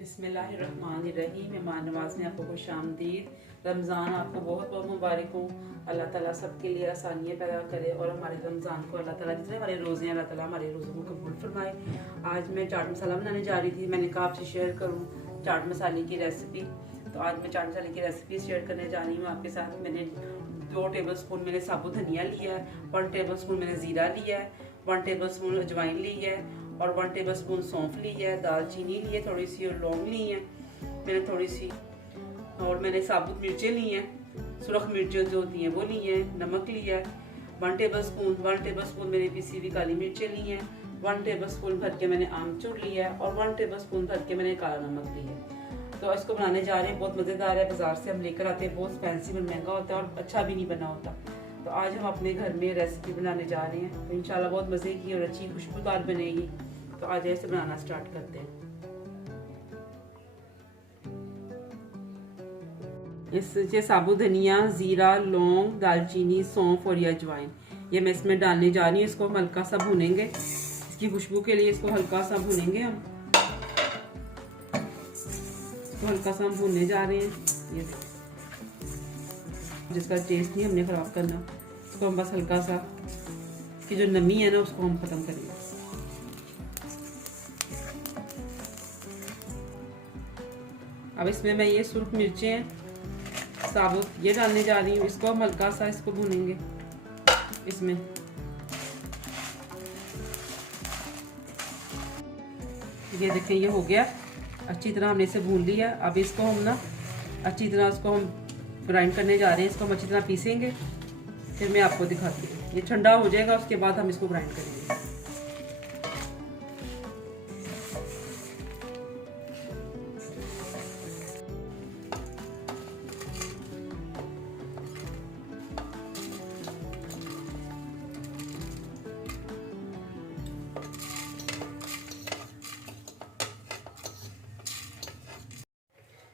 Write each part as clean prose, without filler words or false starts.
बिस्मिल्लाहिर्रहमानिर्रहीम। मेहमान नवाज में आपको खुश आमदीद। रमज़ान आपको बहुत बहुत मुबारक हो। अल्लाह ताला सबके लिए आसानियाँ पैदा करे और हमारे रमज़ान को अल्लाह ताला जितने हमारे रोज़े हैं अल्लाह ताला हमारे रोज़ों को कबूल फरमाए। आज मैं चाट मसाला बनाने जा रही थी। मैंने कहा आपसे शेयर करूँ चाट मसाले की रेसिपी। तो आज मैं चाट मसाले की रेसिपी शेयर करने जा रही हूँ आपके साथ। मैंने 2 टेबल स्पून मैंने साबुत धनिया लिया है, 1 टेबल स्पून मैंने ज़ीरा लिया है, 1 टेबल स्पून अजवाइन ली है और 1 टेबल स्पून सौंफ ली है, दालचीनी ली है थोड़ी सी और लौंग ली है मैंने थोड़ी सी, और मैंने साबुत मिर्चें ली हैं, सुरख मिर्चें जो होती हैं वो ली हैं, नमक लिया है 1 टेबल स्पून मैंने पिसी हुई काली मिर्चें ली हैं, 1 टेबल स्पून भर के मैंने आमचूर लिया है और 1 टेबल स्पून भर के मैंने काला नमक लिया है। तो इसको बनाने जा रहे हैं, बहुत मज़ेदार है। बाजार से हम लेकर आते हैं, बहुत फैंसी और महंगा होता है और अच्छा भी नहीं बना होता। तो आज हम अपने घर में रेसिपी बनाने जा रहे हैं, तो इंशाल्लाह बहुत मज़े की और अच्छी खुशबूदार बनेगी। तो आज ऐसे बनाना स्टार्ट करते हैं। ये साबुत धनिया, ज़ीरा, लौंग, दालचीनी, सौंफ और ये अजवाइन ये मैं इसमें डालने जा रही हूँ। इसको हम हल्का सा भूनेंगे, इसकी खुशबू के लिए इसको हल्का सा भूनेंगे हम। तो हल्का सा हम भूनने जा रहे हैं। ये जिसका टेस्ट नहीं हमने ख़राब करना, इसको हम बस हल्का सा कि जो नमी है ना उसको हम ख़त्म करेंगे। अब इसमें मैं ये सुर्ख मिर्चें साबुत ये डालने जा रही हूँ। इसको हम हल्का सा इसको भूनेंगे इसमें। ये देखें ये हो गया, अच्छी तरह हमने इसे भून लिया। अब इसको हम ना अच्छी तरह इसको हम ग्राइंड करने जा रहे हैं। इसको हम अच्छी तरह पीसेंगे, फिर मैं आपको दिखाती हूँ। ये ठंडा हो जाएगा, उसके बाद हम इसको ग्राइंड करेंगे।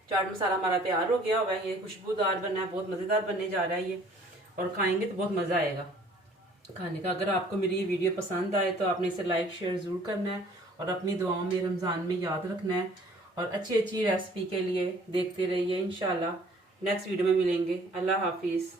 चाट मसाला हमारा तैयार हो गया हुआ है। ये खुशबूदार बनना है, बहुत मज़ेदार बनने जा रहा है ये, और खाएंगे तो बहुत मज़ा आएगा खाने का। अगर आपको मेरी ये वीडियो पसंद आए तो आपने इसे लाइक शेयर ज़रूर करना है और अपनी दुआओं में रमज़ान में याद रखना है। और अच्छी अच्छी रेसिपी के लिए देखते रहिए। इंशाल्लाह नेक्स्ट वीडियो में मिलेंगे। अल्लाह हाफिज़।